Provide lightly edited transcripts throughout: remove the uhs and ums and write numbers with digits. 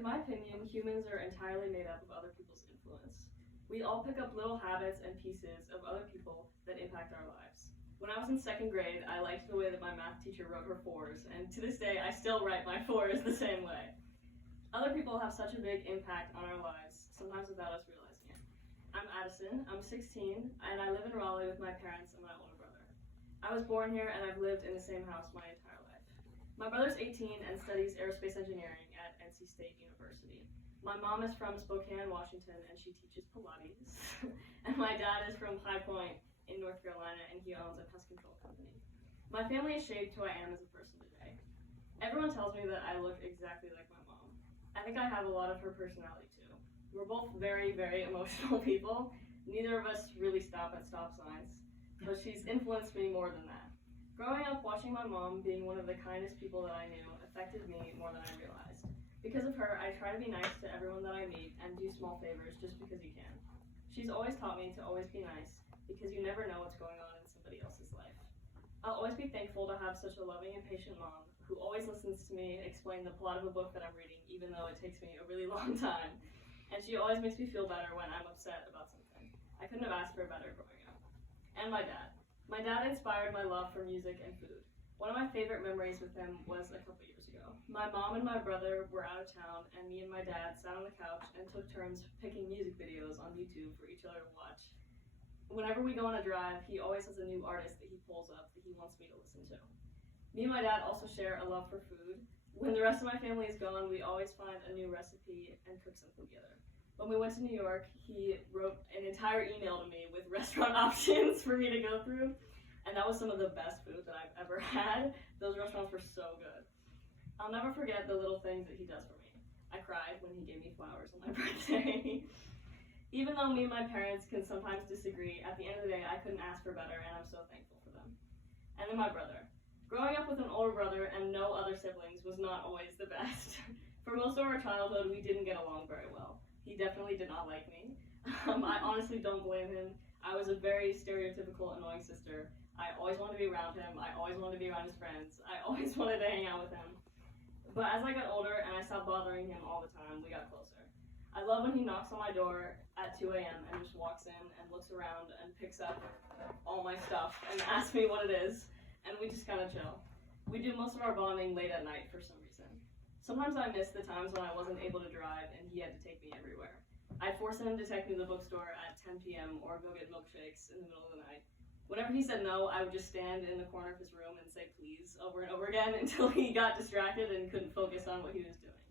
In my opinion, humans are entirely made up of other people's influence. We all pick up little habits and pieces of other people that impact our lives. When I was in second grade, I liked the way that my math teacher wrote her fours, and to this day, I still write my fours the same way. Other people have such a big impact on our lives, sometimes without us realizing it. I'm Adison, I'm 16, and I live in Raleigh with my parents and my older brother. I was born here and I've lived in the same house my entire life. My brother's 18 and studies aerospace engineering at NC State University. My mom is from Spokane, Washington, and she teaches Pilates. And my dad is from High Point in North Carolina, and he owns a pest control company. My family has shaped who I am as a person today. Everyone tells me that I look exactly like my mom. I think I have a lot of her personality too. We're both very, very emotional people. Neither of us really stop at stop signs, but she's influenced me more than that. Growing up, watching my mom being one of the kindest people that I knew affected me more than I realized. Because of her, I try to be nice to everyone that I meet and do small favors just because you can. She's always taught me to always be nice, because you never know what's going on in somebody else's life. I'll always be thankful to have such a loving and patient mom who always listens to me explain the plot of a book that I'm reading, even though it takes me a really long time. And she always makes me feel better when I'm upset about something. I couldn't have asked for better growing up. And my dad. My dad inspired my love for music and food. One of my favorite memories with him was a couple years ago. My mom and my brother were out of town, and me and my dad sat on the couch and took turns picking music videos on YouTube for each other to watch. Whenever we go on a drive, he always has a new artist that he pulls up that he wants me to listen to. Me and my dad also share a love for food. When the rest of my family is gone, we always find a new recipe and cook something together. When we went to New York, he wrote an entire email to me with restaurant options for me to go through, and that was some of the best food that I've ever had. Those restaurants were so good. I'll never forget the little things that he does for me. I cried when he gave me flowers on my birthday. Even though me and my parents can sometimes disagree, at the end of the day, I couldn't ask for better, and I'm so thankful for them. And then my brother. Growing up with an older brother and no other siblings was not always the best. For most of our childhood, we didn't get along very well. He definitely did not like me. I honestly don't blame him. I was a very stereotypical, annoying sister. I always wanted to be around him. I always wanted to be around his friends. I always wanted to hang out with him. But as I got older and I stopped bothering him all the time, we got closer. I love when he knocks on my door at 2 a.m. and just walks in and looks around and picks up all my stuff and asks me what it is, and we just kind of chill. We do most of our bonding late at night for some reason. Sometimes I miss the times when I wasn't able to drive and he had to take me everywhere. I'd force him to take me to the bookstore at 10 p.m. or go get milkshakes in the middle of the night. Whenever he said no, I would just stand in the corner of his room and say please over and over again until he got distracted and couldn't focus on what he was doing.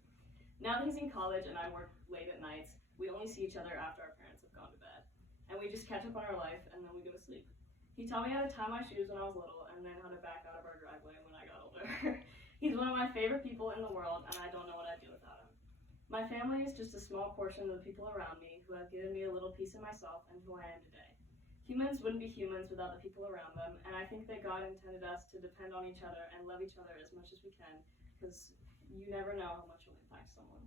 Now that he's in college and I work late at nights, we only see each other after our parents have gone to bed. And we just catch up on our life and then we go to sleep. He taught me how to tie my shoes when I was little and then how to back out of our driveway when I got older. He's one of my favorite people in the world and I don't know what I'd do without him. My family is just a small portion of the people around me who have given me a little piece of myself and who I am today. Humans wouldn't be humans without the people around them, and I think that God intended us to depend on each other and love each other as much as we can, because you never know how much you'll impact someone.